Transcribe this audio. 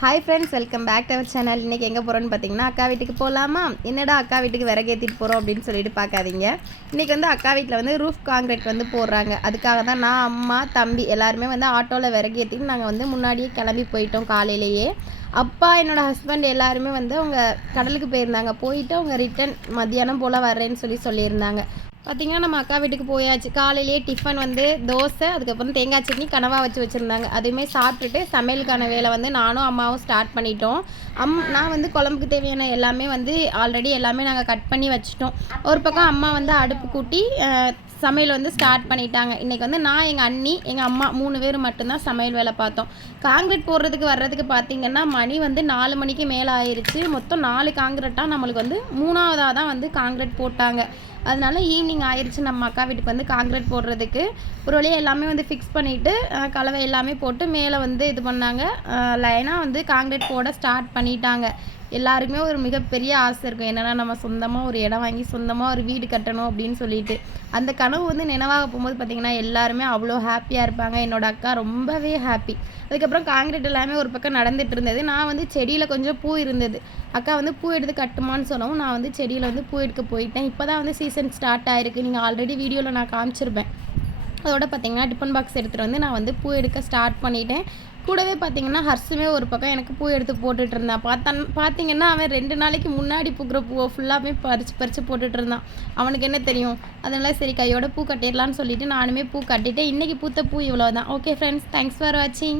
Hi friends, welcome back to our channel. இன்றைக்கி எங்கே போகிறோன்னு பார்த்தீங்கன்னா, அக்கா வீட்டுக்கு போகலாமா? என்னடா அக்கா வீட்டுக்கு விறகேற்றிட்டு போகிறோம் அப்படின்னு சொல்லிட்டு பார்க்காதீங்க. இன்றைக்கி வந்து அக்கா வீட்டில் வந்து ரூஃப் காங்கிரீட் வந்து போடுறாங்க. அதுக்காக தான் நான், அம்மா, தம்பி எல்லாருமே வந்து ஆட்டோவில் விறகேற்றிட்டு நாங்கள் வந்து முன்னாடியே கிளம்பி போயிட்டோம் காலையிலேயே. அப்பா, என்னோடய ஹஸ்பண்ட் எல்லாருமே வந்து அவங்க கடலுக்கு போயிருந்தாங்க. போயிட்டு அவங்க ரிட்டன் மத்தியானம் போல் வர்றேன்னு சொல்லியிருந்தாங்க. பார்த்திங்கன்னா நம்ம அக்கா வீட்டுக்கு போயாச்சு. காலையிலேயே டிஃபன் வந்து தோசை, அதுக்கப்புறம் தேங்காய் சட்னி கனவா வச்சுருந்தாங்க. அதுவுமே சாப்பிட்டுட்டு சமையலுக்கான வேலை வந்து நானும் அம்மாவும் ஸ்டார்ட் பண்ணிட்டோம். நான் வந்து குழம்புக்கு தேவையான எல்லாமே வந்து ஆல்ரெடி எல்லாமே நாங்கள் கட் பண்ணி வச்சுட்டோம். ஒரு பக்கம் அம்மா வந்து அடுப்பு கூட்டி சமையல் வந்து ஸ்டார்ட் பண்ணிட்டாங்க. இன்றைக்கி வந்து நான், எங்கள் அண்ணி, எங்கள் அம்மா 3 பேர் மட்டும்தான் சமையல் வேலை பார்த்தோம். காங்கிரீட் போடுறதுக்கு வர்றதுக்கு பார்த்திங்கன்னா மணி வந்து 4 மணிக்கு மேலே ஆயிடுச்சு. மொத்தம் 4 காங்கிரீட்டாக நம்மளுக்கு வந்து 3ஆவதாக தான் வந்து காங்கிரீட் போட்டாங்க. அதனால ஈவினிங் ஆயிடுச்சு நம்ம அக்கா வீட்டுக்கு வந்து காங்கிரீட் போடுறதுக்கு. ஒரு வழியாக எல்லாமே வந்து ஃபிக்ஸ் பண்ணிவிட்டு கலவை எல்லாமே போட்டு மேலே வந்து இது பண்ணாங்க. லைனாக வந்து காங்கிரீட் போட ஸ்டார்ட் பண்ணிட்டாங்க. எல்லாருக்குமே ஒரு மிகப்பெரிய ஆசை இருக்கும், என்னென்னா நம்ம சொந்தமாக ஒரு இடம் வாங்கி சொந்தமாக ஒரு வீடு கட்டணும் அப்படின்னு சொல்லிட்டு. அந்த கனவு வந்து நினைவாக போகும்போது பார்த்திங்கன்னா எல்லாருமே அவ்வளோ ஹாப்பியாக இருப்பாங்க. என்னோடய அக்கா ரொம்பவே ஹாப்பி. அதுக்கப்புறம் காங்கிரீட் எல்லாமே ஒரு பக்கம் நடந்துகிட்டு இருந்தது. நான் வந்து செடியில் கொஞ்சம் பூ இருந்தது. அக்கா வந்து பூ எடுத்து கட்டுமான்னு சொல்லவும் நான் வந்து செடியில் வந்து பூ எடுக்க போயிட்டேன். இப்போ தான் வந்து சீசன் ஸ்டார்ட் ஆகிருக்கு. நீங்கள் ஆல்ரெடி வீடியோவில் நான் காமிச்சிருப்பேன். அதோட பார்த்திங்கன்னா டிஃபன் பாக்ஸ் எடுத்துகிட்டு வந்து நான் வந்து பூ எடுக்க ஸ்டார்ட் பண்ணிட்டேன். கூடவே பார்த்திங்கன்னா ஹர்ஸுமே ஒரு பக்கம் எனக்கு பூ எடுத்து போட்டுட்டு இருந்தான். பார்த்திங்கன்னா அவன் 2 நாளைக்கு முன்னாடி பூக்கிற பூவை ஃபுல்லாகவே பறித்து போட்டுட்டு இருந்தான். அவனுக்கு என்ன தெரியும்? அதனால சரி கையோட பூ கட்டிடலான்னு சொல்லிட்டு நானுமே பூ கட்டிட்டேன். இன்றைக்கி பூத்த பூ இவ்வளோ தான். ஓகே ஃப்ரெண்ட்ஸ், தேங்க்ஸ் ஃபார் வாட்சிங்.